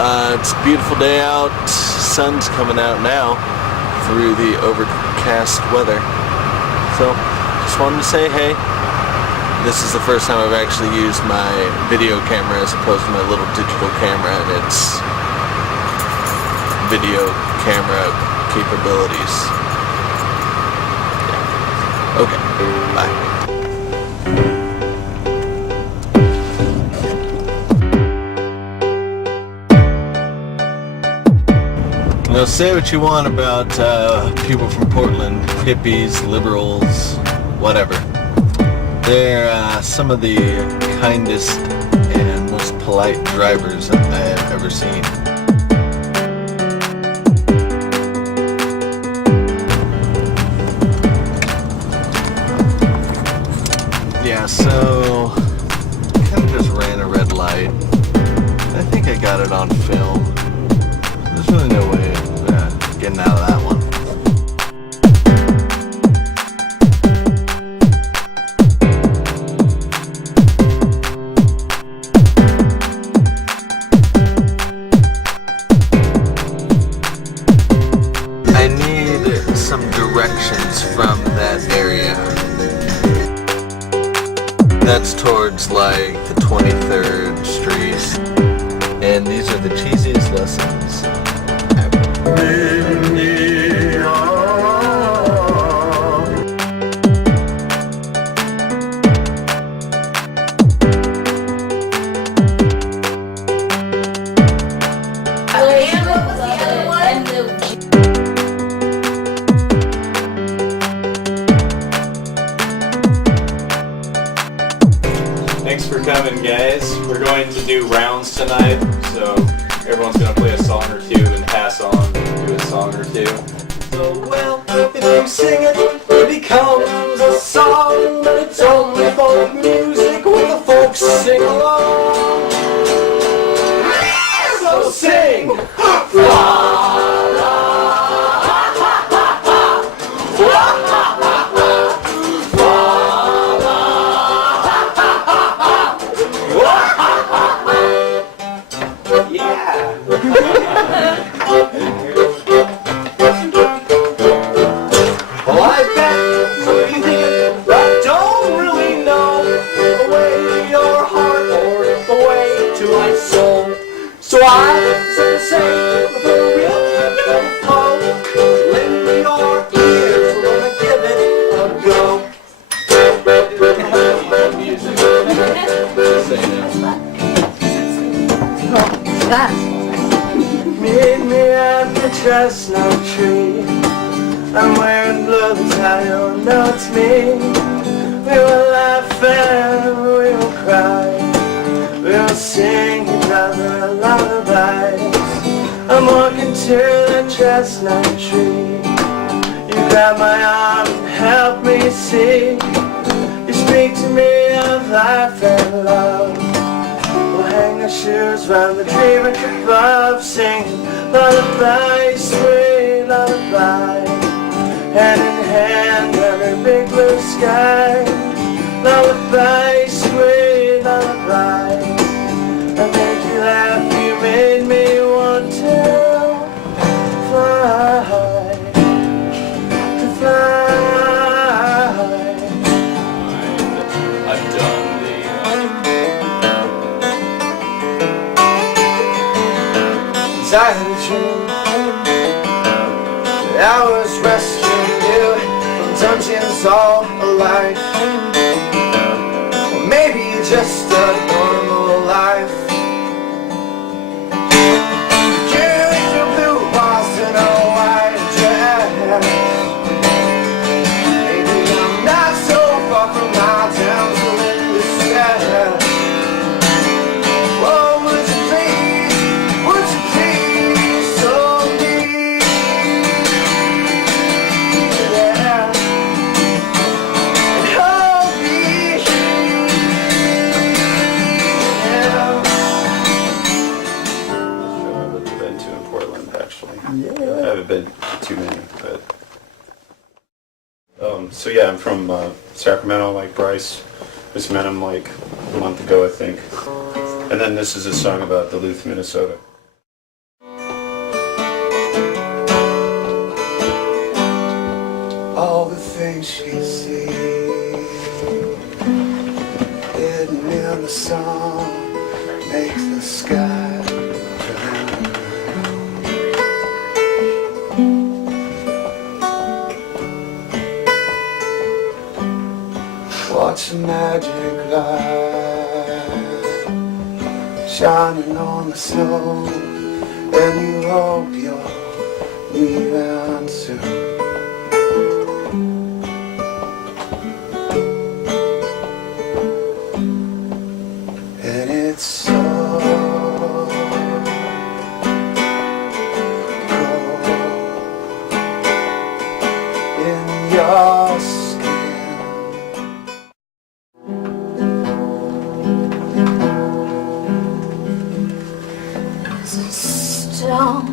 It's a beautiful day out. Sun's coming out now through the overcast weather. So, just wanted to say hey. This is the first time I've actually used my video camera as opposed to my little digital camera and its video camera capabilities. Yeah. Okay, bye. Now, say what you want about people from Portland, hippies, liberals, whatever. They're some of the kindest and most polite drivers I have ever seen. Yeah, so kind of just ran a red light. I think I got it on film. There's really no way of getting out of that one. I need some directions from that area. That's towards like the 23rd Street. And these are the cheesiest lessons ever. Thanks for coming, guys. We're going to do rounds tonight, so everyone's going to play a song or two and pass on, do a song or two. So, well, if you sing it, it becomes a song, but it's only folk music with the folks sing along. So sing! Well, I bet some of you thinking, I don't really know the way to your heart or the way to my soul. So I say, for real, flow, lend me your ears, we're gonna give it a go. Meet me at the chestnut tree. I'm wearing blue, that's how you'll know it's me. We will laugh and we will cry. We will sing each other lullabies. I'm walking to the chestnut tree. You grab my arm and help me see. You speak to me of life and love. We'll hang our shoes round the tree branch above, singing lullaby, sweet lullaby. Hand in hand under big blue sky. Lullaby, sweet lullaby. I made you laugh, you made me want to fly. To fly. I've done Inside the dream, I was rescuing you from dungeons all alike. Or maybe just a normal life. Carrying your blue walls in a white dress. Maybe I'm not so far from my town to live this sad. Oh, would you please show me? Yeah. And hold me. Yeah. I've been to in Portland, actually. Yeah. I haven't been to too many, but... so yeah, I'm from Sacramento, like Bryce. Just met him like a month ago, I think. And then this is a song about Duluth, Minnesota. things she sees hidden in the song makes the sky turn around. Watch the magic light shining on the snow, and you hope you'll leaving soon. And it's so cold in your skin. Stone